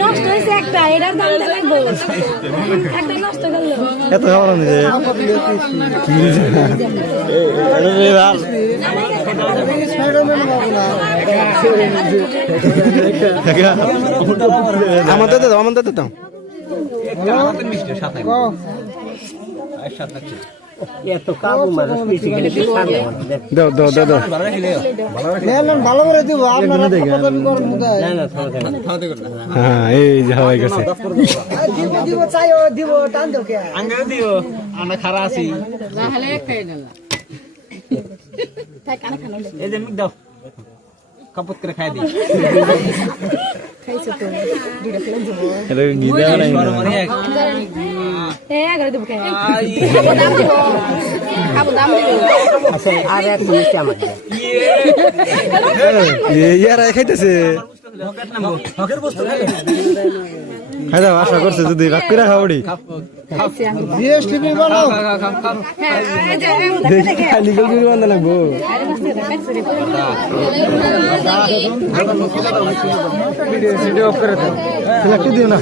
নষ্ট হয়েছে একটা, এটার দাম লাগবে একটা নষ্ট করলো এত খাবার নিয়ে আমাদের দাও আমাদের দাও এত কাবু মানুষ বেশি গেলে দাও দাও দাও দাও ভালো করে দিব আপনারা হ্যাঁ এই যে হাওয়াই গেছে দিব চাই দিব টান দাও কে আঙ্গা দিও আমরা খারা আছি তাহলে খাই না তাই কানে খানো এই যে মিক দাও কাপত করে খাই দি খাইছো তো দুইটা প্লেন যাব এটা গিদা নাই এ আগে দেব খাই খাবো দাম দিব আচ্ছা আর এক মিনিট আমাকে ইয়ারা খাইতেছে খাই দাও আশা করছে যদি রাগ করে খাওয়াড়ি জিএসটি বানাও খালি গলগুলি বান্ধা লাগবো ভিডিও অফ করে দাও দিও না